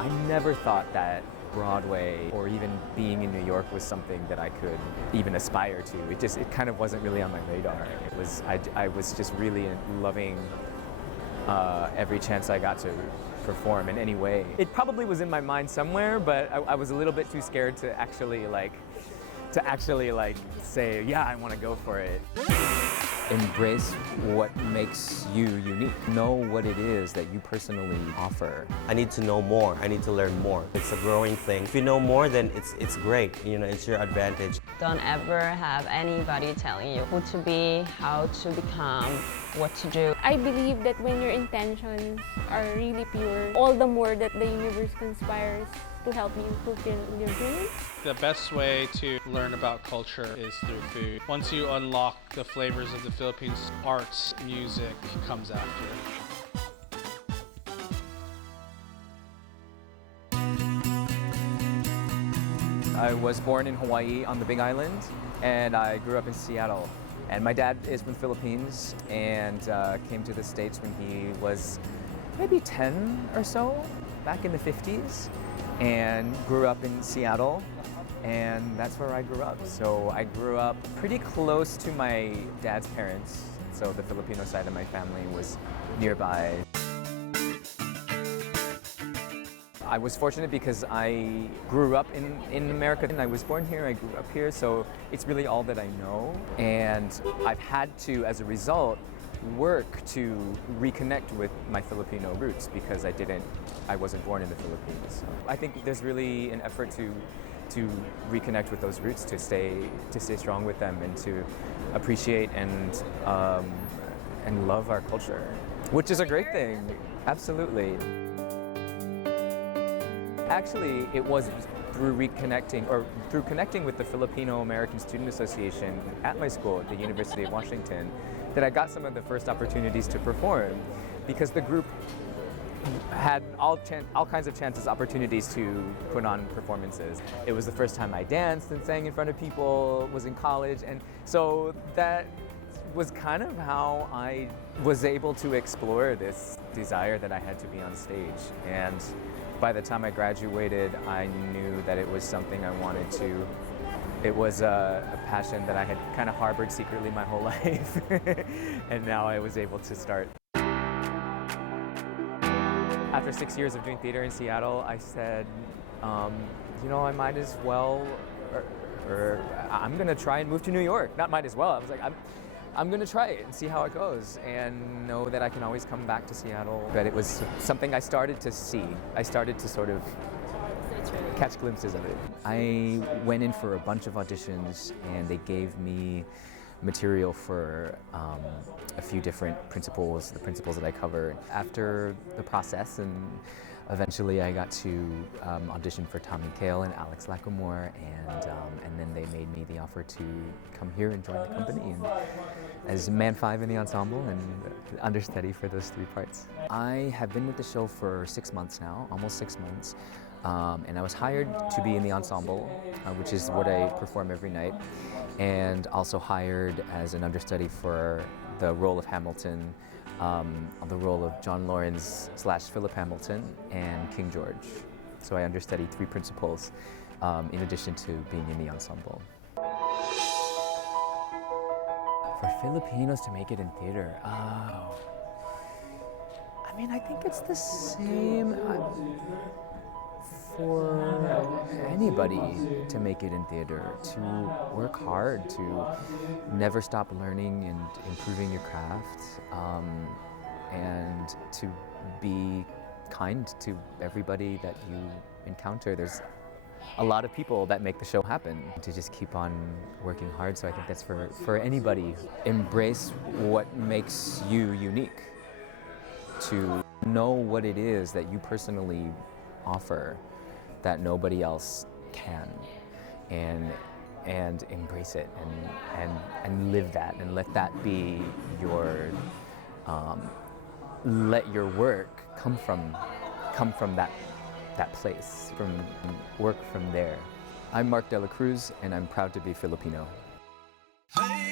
I never thought that Broadway or even being in New York was something that I could even aspire to. It kind of wasn't really on my radar. I was just really loving every chance I got to perform in any way. It probably was in my mind somewhere, but I was a little bit too scared to actually say, yeah, I want to go for it. Embrace what makes you unique. Know what it is that you personally offer. I need to know more. I need to learn more. It's a growing thing. If you know more, then it's great. You know, it's your advantage. Don't ever have anybody telling you who to be, how to become, what to do. I believe that when your intentions are really pure, all the more that the universe conspires to help you fulfill your dreams. The best way to learn about culture is through food. Once you unlock the flavors of the Philippines, arts, music comes after. I was born in Hawaii on the Big Island, and I grew up in Seattle. And my dad is from the Philippines and came to the States when he was maybe 10 or so, back in the 50s, and grew up in Seattle. And that's where I grew up. So I grew up pretty close to my dad's parents. So the Filipino side of my family was nearby. I was fortunate because I grew up in America, and I was born here, I grew up here, so it's really all that I know. And I've had to, as a result, work to reconnect with my Filipino roots because I wasn't born in the Philippines. So I think there's really an effort to reconnect with those roots, to stay strong with them, and to appreciate and love our culture, which is a great thing. Absolutely. Actually, it was through connecting with the Filipino-American Student Association at my school at the University of Washington that I got some of the first opportunities to perform, because the group had all kinds of opportunities to put on performances. It was the first time I danced and sang in front of people, was in college, and so that was kind of how I was able to explore this desire that I had to be on stage. And by the time I graduated, I knew that it was something I wanted to. It was a passion that I had kind of harbored secretly my whole life, and now I was able to start. After 6 years of doing theater in Seattle, I said, you know, I might as well, or I'm gonna try and move to New York. Not might as well, I was like, I'm gonna try it and see how it goes, and know that I can always come back to Seattle. But it was something I started to see. I started to sort of catch glimpses of it. I went in for a bunch of auditions, and they gave me material for a few different principals, the principals that I covered. After the process, and eventually I got to audition for Tommy Kail and Alex Lackamore, and then they made me the offer to come here and join the company and as man 5 in the ensemble and understudy for those 3 parts. I have been with the show for 6 months now, almost 6 months, and I was hired to be in the ensemble, which is what I perform every night, and also hired as an understudy for the role of Hamilton, the role of John Lawrence / Philip Hamilton and King George. So I understudy 3 principals in addition to being in the ensemble. For Filipinos to make it in theater, I mean, I think it's the same for anybody to make it in theater, to work hard, to never stop learning and improving your craft, and to be kind to everybody that you encounter. There's a lot of people that make the show happen, to just keep on working hard. So I think that's for anybody. Embrace what makes you unique, to know what it is that you personally offer that nobody else can, and embrace it and live that, and let that be your let your work come from that place, from work from there. I'm Marc de la Cruz, and I'm proud to be Filipino. Hey!